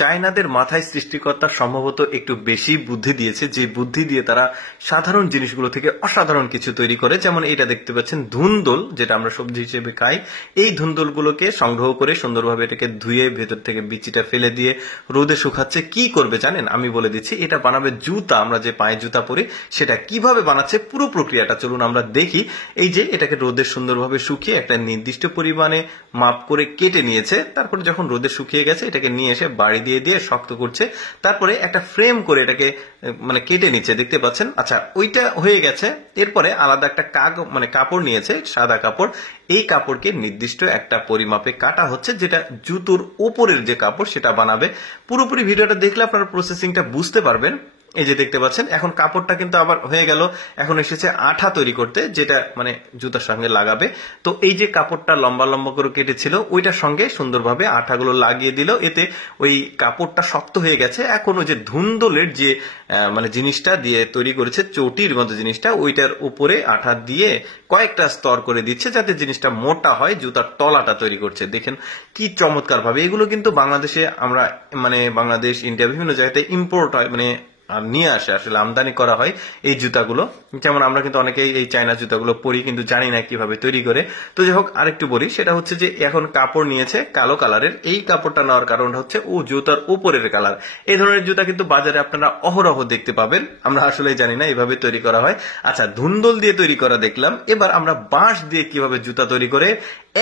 চায়নাদের মাথায় সৃষ্টিকর্তা সম্ভবত একটু বেশি বুদ্ধি দিয়েছে, যে বুদ্ধি দিয়ে তারা সাধারণ জিনিসগুলো থেকে অসাধারণ কিছু তৈরি করে। যেমন এটা দেখতে পাচ্ছেন ধুন্দল, যেটা আমরা সবজি হিসেবে খাই। এই ধুন্দলগুলোকে সংগ্রহ করে সুন্দরভাবে এটাকে ধুয়ে ভেতর থেকে বিচিটা ফেলে দিয়ে রোদে শুকাচ্ছে। কি করবে জানেন? আমি বলে দিচ্ছি, এটা বানাবে জুতা। আমরা যে পায়ে জুতা পরি সেটা কিভাবে বানাচ্ছে পুরো প্রক্রিয়াটা চলুন আমরা দেখি। এই যে এটাকে রোদে সুন্দরভাবে শুকিয়ে একটা নির্দিষ্ট পরিমাণে মাপ করে কেটে নিয়েছে। তারপরে যখন রোদে শুকিয়ে গেছে এটাকে নিয়ে এসে বাড়ি দিয়ে দিয়ে শক্ত করছে। তারপরে একটা ফ্রেম করে এটাকে মানে কেটে নিচ্ছে, দেখতে পাচ্ছেন। আচ্ছা, ওইটা হয়ে গেছে। এরপরে আলাদা একটা কাপড় নিয়েছে, সাদা কাপড়। এই কাপড়কে নির্দিষ্ট একটা পরিমাপে কাটা হচ্ছে, যেটা জুতোর উপরের যে কাপড় সেটা বানাবে। পুরোপুরি ভিডিওটা দেখলে আপনারা প্রসেসিংটা বুঝতে পারবেন। এই যে দেখতে পাচ্ছেন, এখন কাপড়টা কিন্তু আবার হয়ে গেল। এখন এসেছে আঠা তৈরি করতে, যেটা মানে জুতার সঙ্গে লাগাবে। তো এই যে কাপড়টা লম্বা লম্বা করে কেটেছিল ওইটার সঙ্গে সুন্দরভাবে আঠাগুলো লাগিয়ে দিল। এতে ওই কাপড়টা শক্ত হয়ে গেছে। এখন ওই যে ধুন্দলের যে মানে জিনিসটা দিয়ে তৈরি করেছে, চটির মতো জিনিসটা, ওইটার উপরে আঠা দিয়ে কয়েকটা স্তর করে দিচ্ছে যাতে জিনিসটা মোটা হয়। জুতার তলাটা তৈরি করছে। দেখেন কি চমৎকার ভাবে। এগুলো কিন্তু বাংলাদেশে আমরা মানে বাংলাদেশ, ইন্ডিয়া বিভিন্ন জায়গাতে ইম্পোর্ট হয়, মানে নিয়ে আসে, আসলে আমদানি করা হয় এই জুতাগুলো। যেমন আমরা কিন্তু অনেকেই এই চায়না জুতাগুলো পরি, কিন্তু জানি না কিভাবে তৈরি করে। তো যাই হোক, আরেকটু বলি, সেটা হচ্ছে যে এখন কাপড় নিয়েছে কালো কালারের। এই কাপড়টা নেওয়ার কারণ হচ্ছে ও জুতার উপরের কালার। এই ধরনের জুতা কিন্তু বাজারে আপনারা অহরহ দেখতে পাবেন। আমরা আসলে জানি না এভাবে তৈরি করা হয়। আচ্ছা, ধুন্দল দিয়ে তৈরি করা দেখলাম। এবার আমরা বাঁশ দিয়ে কিভাবে জুতা তৈরি করে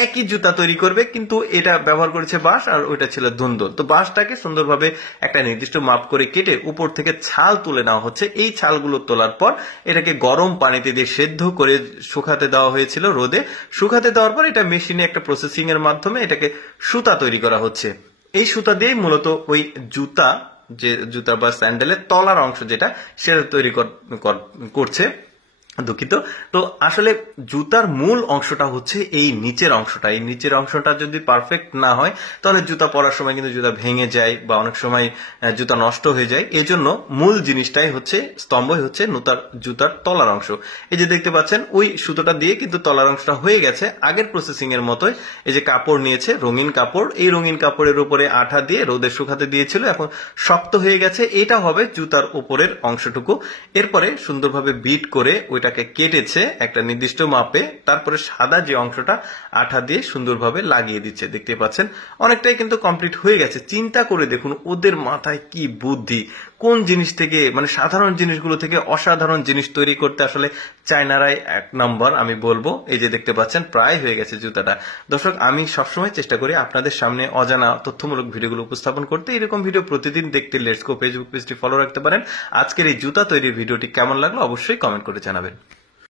একই জুতা তৈরি করবে, কিন্তু এটা ব্যবহার করেছে বাঁশ আর ওইটা ছিল ধুন্দল। তো বাঁশটাকে সুন্দরভাবে একটা নির্দিষ্ট মাপ করে কেটে উপর থেকে ছাল তুলে নেওয়া হচ্ছে। এই ছালগুলো তোলার পর এটাকে গরম পানিতে দিয়ে সেদ্ধ করে শুকাতে দেওয়া হয়েছিল রোদে। শুকাতে দেওয়ার পর এটা মেশিনে একটা প্রসেসিং এর মাধ্যমে এটাকে সুতা তৈরি করা হচ্ছে। এই সুতা দিয়েই মূলত ওই জুতা বা স্যান্ডেলের তলার অংশ যেটা সেটা তৈরি করছে। দুঃখিত। তো আসলে জুতার মূল অংশটা হচ্ছে এই নিচের অংশটা। এই নিচের অংশটা যদি পারফেক্ট না হয় তাহলে জুতা পরার সময় কিন্তু জুতা ভেঙে যায় বা অনেক সময় জুতা নষ্ট হয়ে যায়। এই জন্য মূল জিনিসটাই হচ্ছে, স্তম্ভই হচ্ছে জুতার তলার অংশ। এই যে দেখতে পাচ্ছেন, ওই সুতোটা দিয়ে কিন্তু তলার অংশটা হয়ে গেছে আগের প্রসেসিং এর মতোই। এই যে কাপড় নিয়েছে, রঙিন কাপড়। এই রঙিন কাপড়ের উপরে আঠা দিয়ে রোদে শুকাতে দিয়েছিল, এখন শক্ত হয়ে গেছে। এটা হবে জুতার উপরের অংশটুকু। এরপরে সুন্দরভাবে বিট করে ওইটাকে কেটেছে একটা নির্দিষ্ট মাপে। তারপরে সাদা যে অংশটা আঠা দিয়ে সুন্দরভাবে লাগিয়ে দিচ্ছে, দেখতে পাচ্ছেন। অনেকটাই কিন্তু কমপ্লিট হয়ে গেছে। চিন্তা করে দেখুন ওদের মাথায় কি বুদ্ধি। কোন জিনিস থেকে, মানে সাধারণ জিনিসগুলো থেকে অসাধারণ জিনিস তৈরি করতে আসলে চায়নারাই এক নম্বর আমি বলবো। এই যে দেখতে পাচ্ছেন প্রায় হয়ে গেছে জুতাটা। দর্শক, আমি সবসময় চেষ্টা করি আপনাদের সামনে অজানা তথ্যমূলক ভিডিওগুলো উপস্থাপন করতে। এরকম ভিডিও প্রতিদিন দেখতে লেটস গো ফেসবুক পেজটি ফলো রাখতে পারেন। আজকের এই জুতা তৈরির ভিডিওটি কেমন লাগলো অবশ্যই কমেন্ট করে জানাবেন।